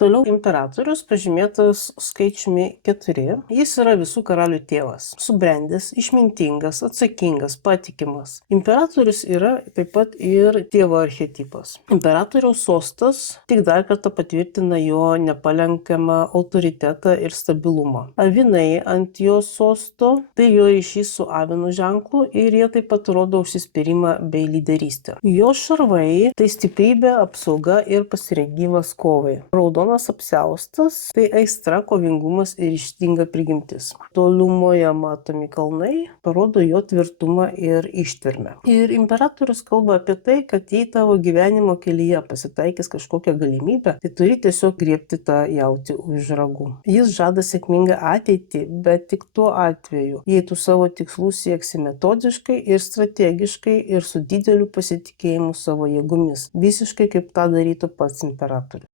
Toliau imperatorius pažymėtas skaičiumi 4. Jis yra visų karalių tėvas. Subrendęs, išmintingas, atsakingas, patikimas. Imperatorius yra taip pat ir tėvo archetipas. Imperatoriaus sostas tik dar kartą patvirtina jo nepalenkiamą autoritetą ir stabilumą. Avinai ant jo sosto tai jo ryšys su avino ženklu ir jie taip pat rodo užsispyrimą bei lyderystę. Jo šarvai tai stiprybė, apsauga ir pasirengimas kovai. Raudonas apsiaustas tai aistra, kovingumas ir ryžtinga prigimtis. Tolumoje matomi kalnai parodo jo tvirtumą ir ištvermę. Ir imperatorius kalba apie tai, kad jei tavo gyvenimo kelyje pasitaikys kažkokią galimybę, tai turi tiesiog griebti tą jautį už ragų. Jis žada sėkmingą ateitį, bet tik tuo atveju, jei tu savo tikslų sieksi metodiškai ir strategiškai ir su dideliu pasitikėjimu savo jėgomis, visiškai kaip tą darytų pats imperatorius.